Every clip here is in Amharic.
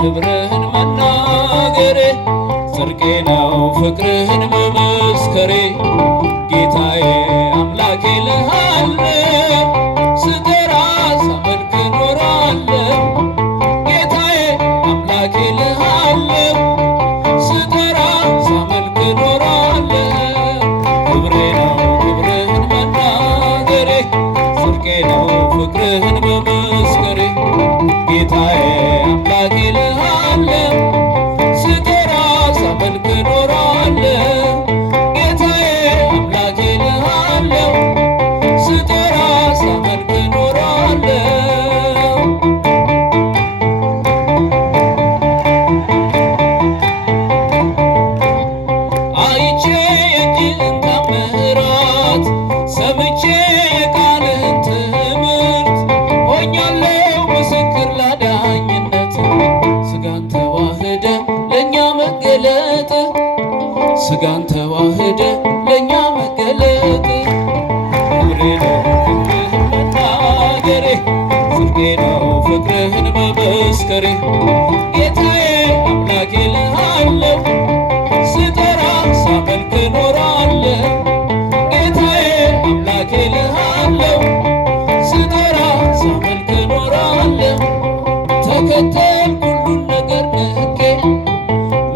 ክብርህን መናገሬ ጽድቄ ነው ፍቅርህን መመስከሬ ጌታዬ አምላኬ ልሃለው ስጠራ ሳመልክ ኖራለው ጌታዬ አምላኬ ልሃለው ስጠራ ሳመልክ ኖራለው ክብሬ ነው ክብርህን መናገሬ ጽድቄ ነው ፍቅርህን መመስከሬ ጌታዬ አምላኬ ልሃለው ስጠራ ሳመልክ ኖራለው ጌታዬ አምላኬ ልሃለው ስጠራ ሳመልክ ኖራለው አይቼ የእጅህን ተአምራት ሰምቼ የቃልህን ትምህርት ሆኛለሁ ምስክር ላዳኝነት ስጋን ተዋህደ ለእኛ መገለጥ ስጋን ተዋህደ ለእኛ መገለጥ ክብሬ ነው ክብርህን መናገሬ ጽድቄ ነው ፍቅርህን መመስከሬ ጌታዬ አምላኬ ልሃለው ስጠራ ሳመልክ ኖራለው ጌታዬ አምላኬ ልሃለው ስጠራ ሳመልክ ኖራለው ተከተልኩ ሁሉን ነገር ንቄ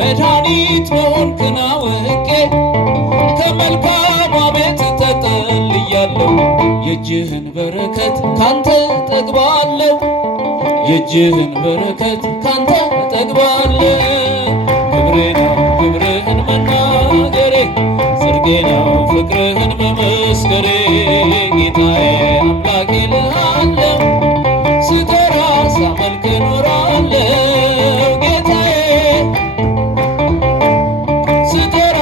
መድኃኒት መሆንክን አውቄ ከመልካሟ ቤት ተጠልያለሁ የእጅህን በረከት ካንተ ጠግባለሁ የእጅህን በረከት ካንተ ጠግባለሁ ክብሬ ነው ክብርህን መናገሬ ጽድቄ ነው ፍቅርህን መመስከሬ ጌታዬ አምላኬ ልሃለው ስጠራ ሳመልክ ኖራለው ጌታዬ ስጠራ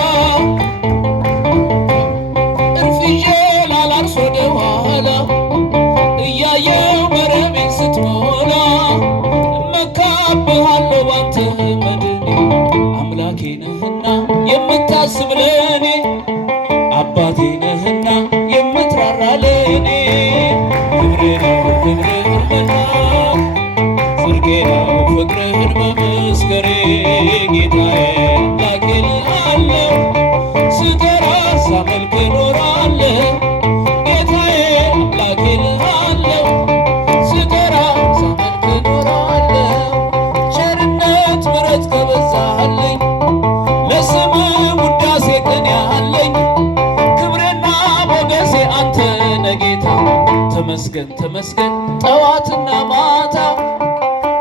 እርፍ ይዤ ላላርስ ወደ ኋላ እያየው መረቤን ስትሞላ እመካብሃለሁ ባንተ መድኔ አምላኬ ነህና የምታስብ ለኔ አባቴ ነህና የምትራራ ለኔ ክብሬ ነው ክብርህን መናገሬ ጽድቄ ነው ፍቅርህን መመስከሬ ጌታዬ አምላኬ ልሃለው ስጠራ ሳመልክ ኖራለው ጌታዬ አምላኬ ልሃለው ስጠራ ሳመልክ ኖራለው ቸርነት ምሕረት ከበዛልኝ ለስምህ ውዳሴ ቅኔ ያለኝ ክብሬና ሞገሴ አንተ ነህ ጌታ ተመስገን ተመስገን ጠዋትና ማታ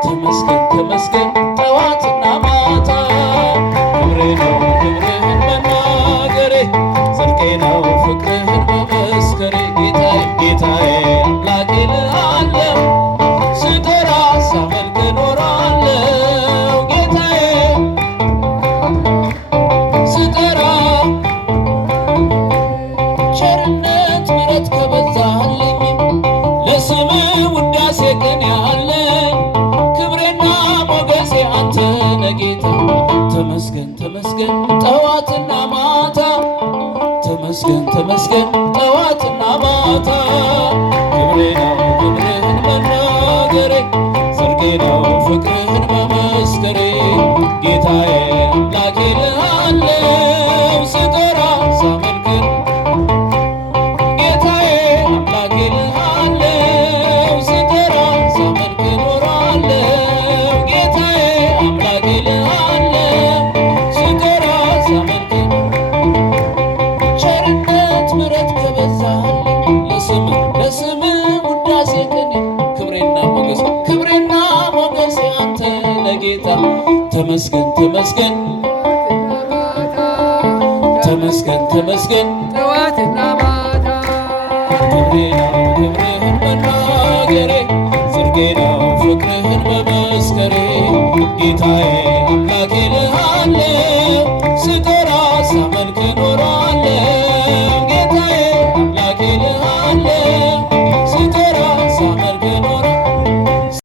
ተመስገን ተመስገን ጠዋትና ማታ ክብሬ ነው ክብርህን መናገሬ ጽድቄ ነው ፍቅርህን መመስከሬ ጌታዬ ጌታዬ አምላኬ ልሃለው ስጠራ ሳመልክ ኖራለው ጌታዬ ስጠራ ቸርነት ምሕረት ከበዛልኝ ለስምህ ውዳሴ ቅኔ ያለኝ ክብሬና ሞገሴ አንተ ነህ ጌታ ተመስገን ተመስገን ጠዋትና ማታ ተመስገን ተመስገን ጠዋትና ማታ ክብሬ ነው ክብርህን መናገሬ ጽድቄ ነው ፍቅርህን መመስከሬ ጌታዬ አምላኬ ልሃለው ስጠራ ሳመልክ ጌታዬ አምላኬ ልሃለው ስጠራ ሳመልክ ኖራለው ጌታዬ አምላኬ ልሃለው ስጠራ ሳመልክ ቸርነት ምሕረት ከበዛልኝ ለስምህ ውዳሴ ቅኔ ክብሬና ሞገሴ አንተ ነህ ጌታ ተመስገን ተመስገን ተመስገን ተመስገን ጠዋትና ማታ ክብሬ ነው ክብርህን መናገሬ ጽድቄ ነው ፍቅርህን መመስከሬ ጌታዬ አምላኬ